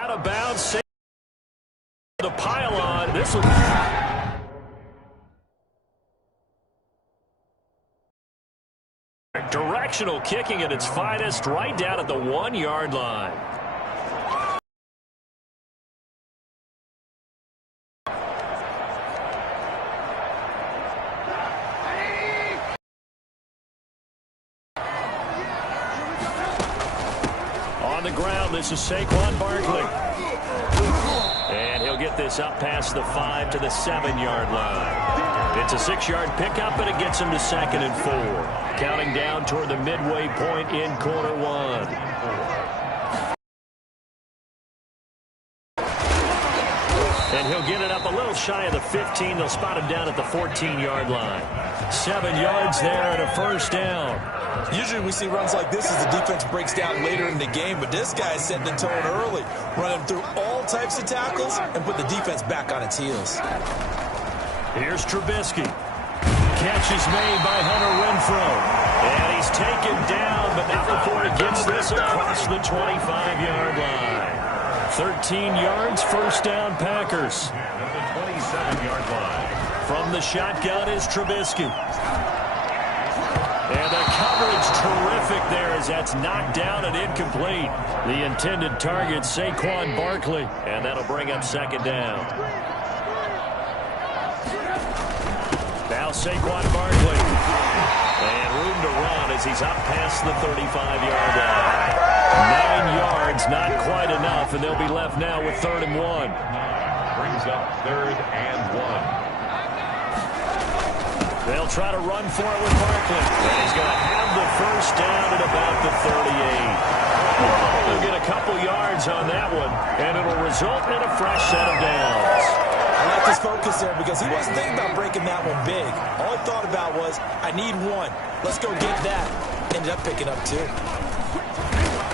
Out of bounds. The pylon. This will... Directional kicking at its finest right down at the 1-yard line. On the ground, this is Saquon Barkley. And he'll get this up past the 5 to the 7-yard line. It's a 6-yard pickup, and it gets him to 2nd and 4. Counting down toward the midway point in quarter 1. And he'll get it up a little shy of the 15. They'll spot him down at the 14-yard line. 7 yards there and a first down. Usually we see runs like this as the defense breaks down later in the game, but this guy is setting the tone early, running through all types of tackles and put the defense back on its heels. Here's Trubisky. Catch is made by Hunter Renfrow. And he's taken down, but not before he gets this across the 25-yard line. 13 yards, first down, Packers. At the 27-yard line. From the shotgun is Trubisky. And the coverage terrific there as that's knocked down and incomplete. The intended target, Saquon Barkley. And that'll bring up 2nd down. Now Saquon Barkley. And room to run as he's up past the 35-yard line. 9 yards, not quite enough, and they'll be left now with 3rd and 1. Brings up 3rd and 1. They'll try to run for it with Barkley. And he's going to have the first down at about the 38. They'll get a couple yards on that one, and it'll result in a fresh set of downs. I like his focus there because he wasn't thinking about breaking that one big. All he thought about was, I need one. Let's go get that. Ended up picking up 2.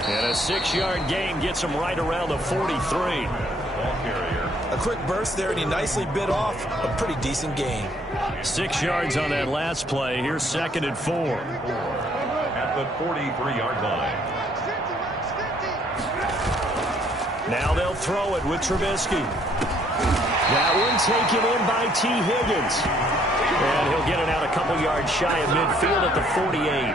And a 6-yard gain gets him right around the 43. Ball carrier. A quick burst there, and he nicely bit off a pretty decent gain. 6 yards on that last play. Here's 2nd and 4. At the 43-yard line. Now they'll throw it with Trubisky. That one taken in by T. Higgins. And he'll get it out a couple yards shy of midfield at the 48.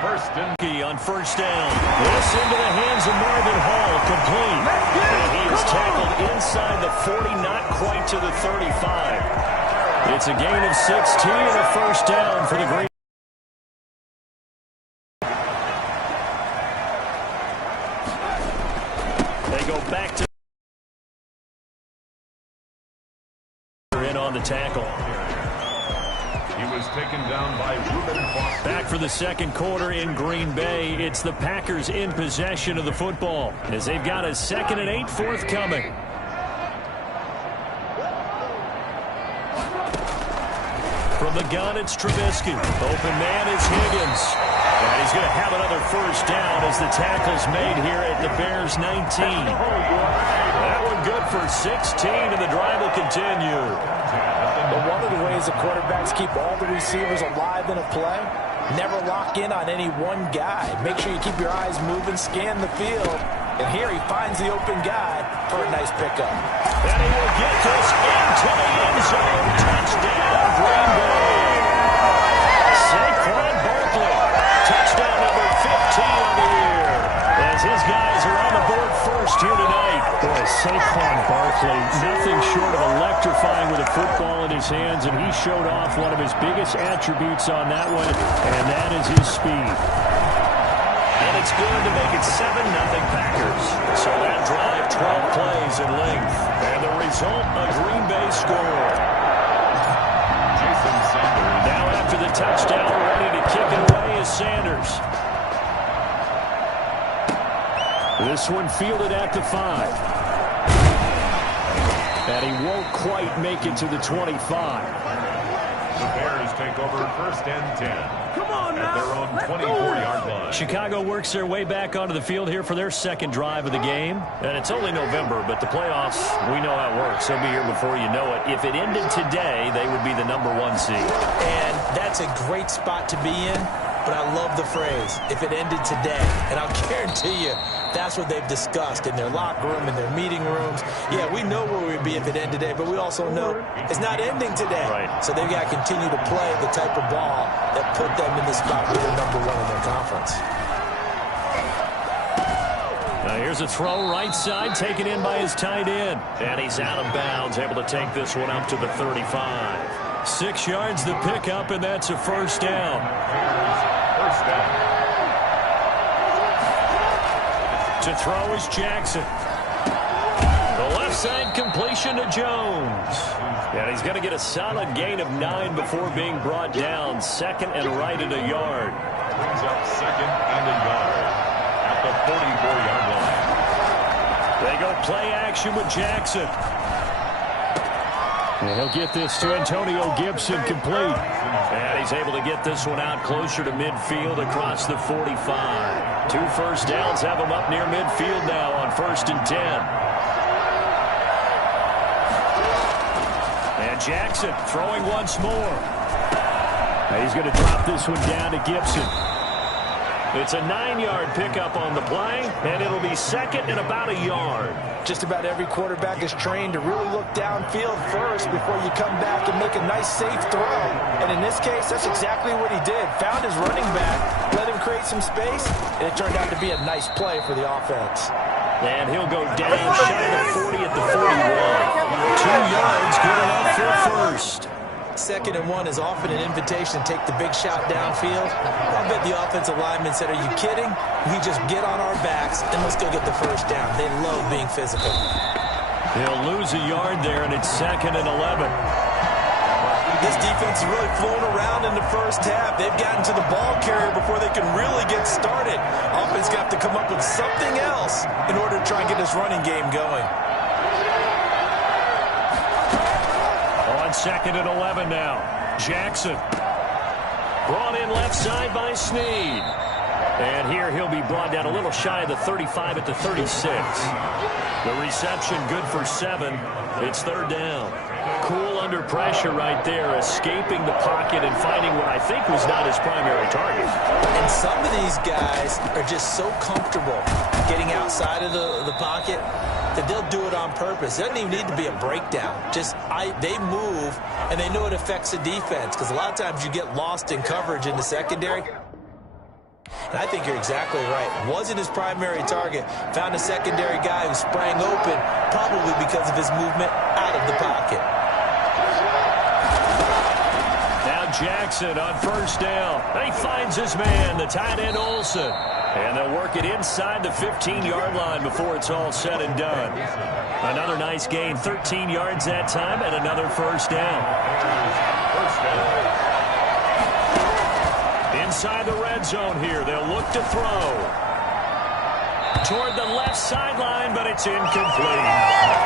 First and On first down. This into the hands of Marvin Hall. Complete. And he is tackled inside the 40, not quite to the 35. It's a gain of 16 and a first down for the Green. They go back to in on the tackle. he was taken down by Reuben Foster. Back for the second quarter in Green Bay. It's the Packers in possession of the football as they've got a 2nd and 8 forthcoming. From the gun, it's Trubisky. Open man is Higgins. And he's going to have another first down as the tackle's made here at the Bears 19. That one good for 16, and the drive will continue. But one of the ways the quarterbacks keep all the receivers alive in a play, never lock in on any one guy. Make sure you keep your eyes moving, scan the field. And here he finds the open guy for a nice pickup. And he will get this into the end zone. Touchdown, Green Bay. Saquon Barkley. Touchdown number 15 of the year. As his guys are on the board first here tonight. Boy, Saquon Barkley, nothing short of electrifying with a football in his hands, and he showed off one of his biggest attributes on that one, and that is his speed. And it's good to make it 7-0 Packers. So that drive, 12 plays in length. And the result, a Green Bay score. Jason Sanders. Now after the touchdown, ready to kick it away is Sanders. This one fielded at the 5. And he won't quite make it to the 25. The Bears take over 1st and 10. Come on now. At their own 24-yard line. Chicago works their way back onto the field here for their second drive of the game. And it's only November, but the playoffs, we know how it works. They'll be here before you know it. If it ended today, they would be the #1 seed. And that's a great spot to be in. But I love the phrase, if it ended today. And I'll guarantee you, That's what they've discussed in their locker room, in their meeting rooms. Yeah, we know where we'd be if it ended today, but we also know it's not ending today. Right. So they've got to continue to play the type of ball that put them in the spot where they're #1 in their conference. Now here's a throw right side, taken in by his tight end. And he's out of bounds, able to take this one up to the 35. 6 yards the pickup, and that's a first down. First down. To throw is Jackson. The left side completion to Jones. And he's going to get a solid gain of 9 before being brought down. Second and right at a yard. Brings up second and a yard at the 44-yard line. They go play action with Jackson. And he'll get this to Antonio Gibson complete. And he's able to get this one out closer to midfield across the 45. 2 first downs have him up near midfield now on 1st and 10. And Jackson throwing once more. And he's going to drop this one down to Gibson. It's a 9-yard pickup on the play, and it'll be second and about a yard. Just about every quarterback is trained to really look downfield first before you come back and make a nice, safe throw. And in this case, that's exactly what he did. Found his running back, let him create some space, and it turned out to be a nice play for the offense. And he'll go down shy of the 40 at the 41. 2 yards, good enough for a first. 2nd and 1 is often an invitation to take the big shot downfield. I bet the offensive lineman said, are you kidding? We just get on our backs and let's go get the first down. They love being physical. He'll lose a yard there, and it's 2nd and 11. This defense is really flown around in the first half. They've gotten to the ball carrier before they can really get started. Offense got to come up with something else in order to try and get this running game going. On 2nd and 11 now. Jackson. Brought in left side by Snead. And here he'll be brought down a little shy of the 35 at the 36. The reception good for 7. It's 3rd down. Cool under pressure right there, escaping the pocket and finding what I think was not his primary target. And some of these guys are just so comfortable getting outside of the pocket that they'll do it on purpose. It doesn't even need to be a breakdown. They move, and they know it affects the defense, because a lot of times you get lost in coverage in the secondary. And I think you're exactly right. Wasn't his primary target. Found a secondary guy who sprang open, probably because of his movement out of the pocket. Now Jackson on 1st down. He finds his man, the tight end Olsen. And they'll work it inside the 15-yard line before it's all said and done. Another nice gain, 13 yards that time, and another first down. Inside the red zone here, they'll look to throw. Toward the left sideline, but it's incomplete.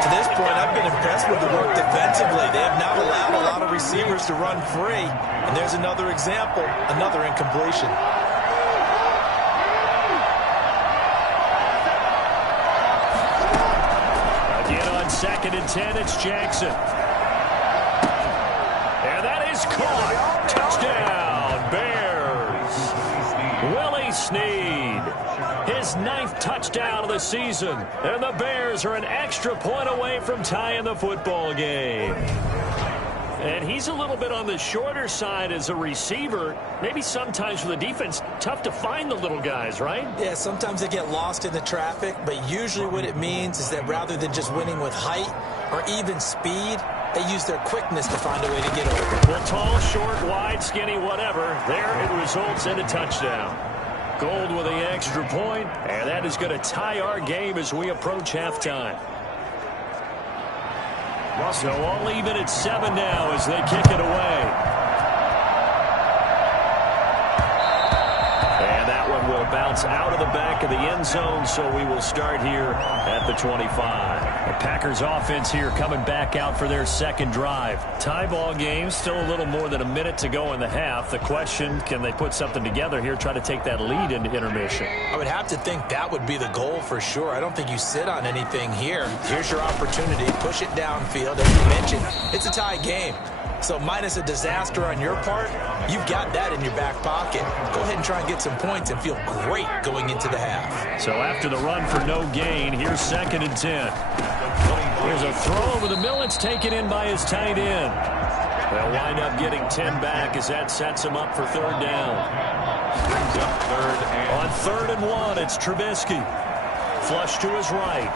To this point, I've been impressed with the work defensively. They have not allowed a lot of receivers to run free. And there's another example, another incompletion. Again on 2nd and 10, it's Jackson. And that is caught. Touchdown, Bears. Willie Snead. His 9th touchdown of the season. And the Bears are an extra point away from tying the football game. And he's a little bit on the shorter side as a receiver. Maybe sometimes for the defense, tough to find the little guys, right? Yeah, sometimes they get lost in the traffic, but usually what it means is that rather than just winning with height or even speed, they use their quickness to find a way to get over. Well, tall, short, wide, skinny, whatever. There it results in a touchdown. Gold with the extra point, and that is going to tie our game as we approach halftime. So all even at 7 now as they kick it away. And that one will bounce out of the back of the end zone, so we will start here at the 25. The Packers offense here coming back out for their 2nd drive. Tie ball game, still a little more than a minute to go in the half. The question, can they put something together here, try to take that lead into intermission? I would have to think that would be the goal for sure. I don't think you sit on anything here. Here's your opportunity. Push it downfield. As you mentioned, it's a tie game. So minus a disaster on your part, you've got that in your back pocket. Go ahead and try and get some points and feel great going into the half. So after the run for no gain, here's 2nd and 10. Here's a throw over the middle. It's taken in by his tight end. They'll wind up getting 10 back as that sets him up for 3rd down. On 3rd and 1, it's Trubisky. Flush to his right.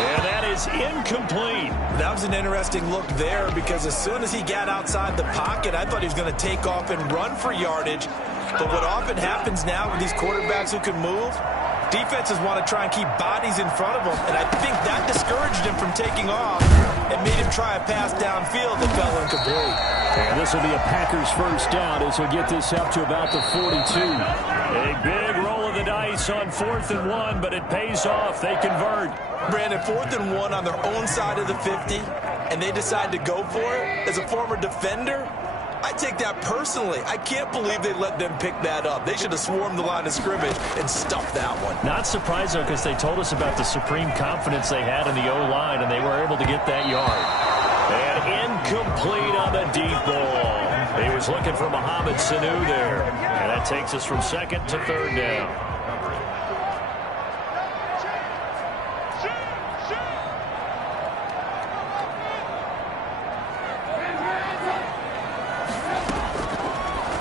And that is incomplete. That was an interesting look there because as soon as he got outside the pocket, I thought he was going to take off and run for yardage. But what often happens now with these quarterbacks who can move, defenses want to try and keep bodies in front of them, and I think that discouraged him from taking off and made him try a pass downfield that fell incomplete. And this will be a Packers 1st down as we get this up to about the 42. A big roll of the dice on 4th and 1, but it pays off. They convert. Brandon, 4th and 1 on their own side of the 50, and they decide to go for it. As a former defender, I take that personally. I can't believe they let them pick that up. They should have swarmed the line of scrimmage and stuffed that one. Not surprised, though, because they told us about the supreme confidence they had in the O-line, and they were able to get that yard. And incomplete on the deep ball. He was looking for Mohamed Sanu there. And that takes us from 2nd to 3rd down.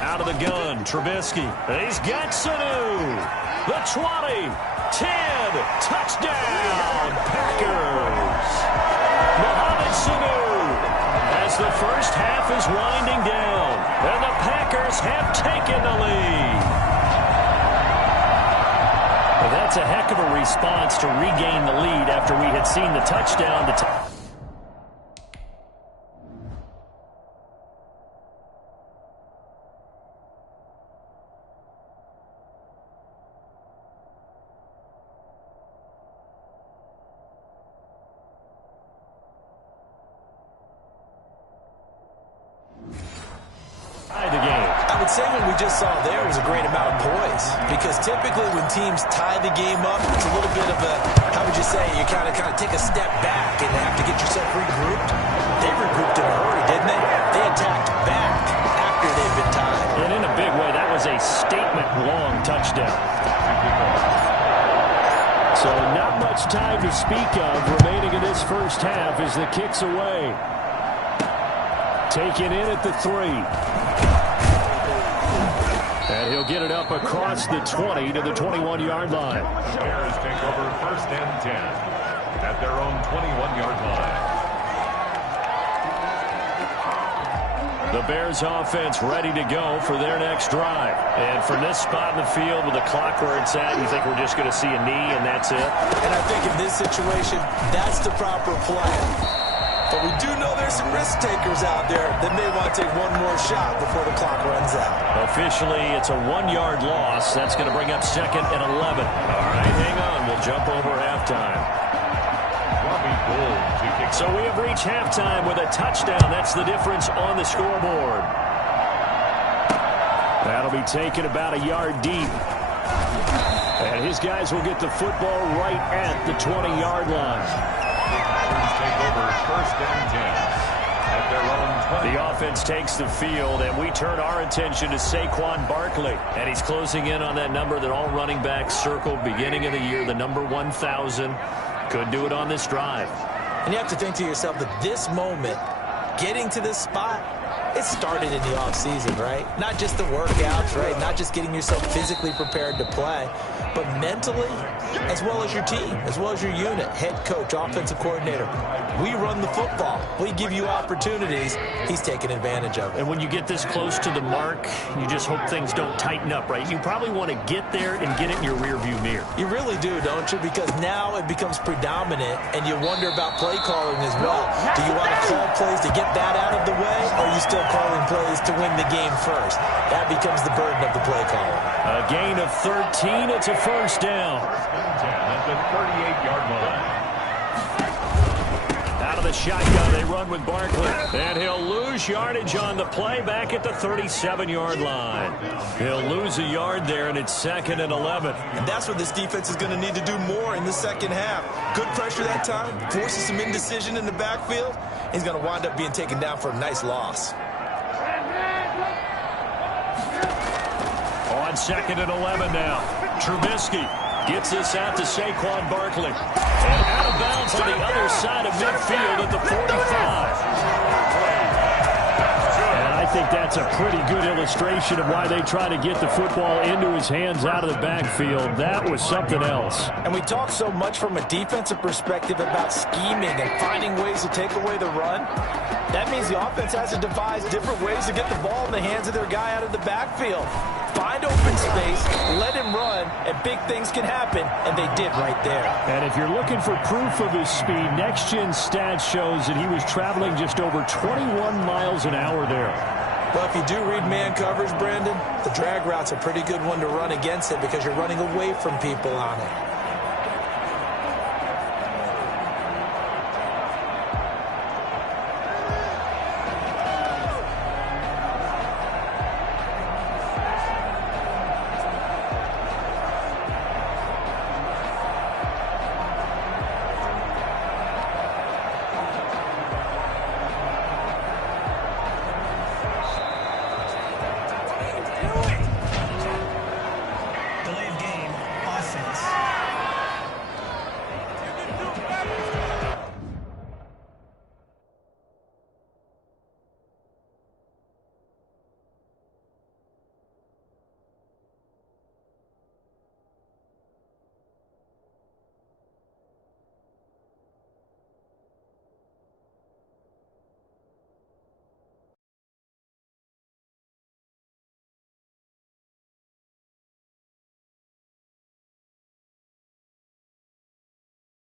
Out of the gun, Trubisky. And he's got Sanu. The 20, 10, touchdown, Packers. Mohamed Sanu. As the first half is winding down, and the Packers have taken the lead. Well, that's a heck of a response to regain the lead after we had seen the touchdown. Say what we just saw there was a great amount of poise, because typically when teams tie the game up, it's a little bit of a, how would you say, you kind of take a step back and have to get yourself regrouped. They regrouped in a hurry, didn't they? They attacked back after they'd been tied. And in a big way, that was a statement-long touchdown. So not much time to speak of remaining in this first half as the kick's away. Taken in at the 3. And he'll get it up across the 20 to the 21-yard line. Bears take over 1st and 10 at their own 21-yard line. The Bears offense ready to go for their next drive. And from this spot in the field with the clock where it's at, you think we're just going to see a knee and that's it? And I think in this situation, that's the proper play. But we do know there's some risk takers out there that may want to take one more shot before the clock runs out. Officially, it's a 1-yard loss. That's going to bring up 2nd and 11. All right, hang on. We'll jump over halftime. So we have reached halftime with a touchdown. That's the difference on the scoreboard. That'll be taken about a yard deep. And his guys will get the football right at the 20-yard line. Take over 1st and 10 at their own 20. The offense takes the field, and we turn our attention to Saquon Barkley. And he's closing in on that number that all running backs circled beginning of the year, the number 1,000. Could do it on this drive. And you have to think to yourself that this moment, getting to this spot, it started in the offseason, right? Not just the workouts, right? Not just getting yourself physically prepared to play, but mentally, as well as your team, as well as your unit, head coach, offensive coordinator. We run the football. We give you opportunities. He's taking advantage of it. And when you get this close to the mark, you just hope things don't tighten up, right? You probably want to get there and get it in your rearview mirror. You really do, don't you? Because now it becomes predominant, and you wonder about play calling as well. Do you want to call plays to get that out of the way, or are you still calling plays to win the game first? That becomes the burden of the play calling. A gain of 13. It's a 1st down. 10 at the 38-yard line. Out of the shotgun, they run with Barkley. And he'll lose yardage on the play back at the 37-yard line. He'll lose a yard there, and it's 2nd and 11. And that's what this defense is going to need to do more in the second half. Good pressure that time, forces some indecision in the backfield, He's going to wind up being taken down for a nice loss. On 2nd and 11 now. Trubisky gets this out to Saquon Barkley. And out of bounds to the other side of midfield at the 45. I think that's a pretty good illustration of why they try to get the football into his hands out of the backfield. That was something else. And we talk so much from a defensive perspective about scheming and finding ways to take away the run. That means the offense has to devise different ways to get the ball in the hands of their guy out of the backfield. Find open space, let him run, and big things can happen, and they did right there. And if you're looking for proof of his speed, Next Gen Stats shows that he was traveling just over 21 miles an hour there. Well, if you do read man coverage, Brandon, the drag route's a pretty good one to run against it because you're running away from people on it.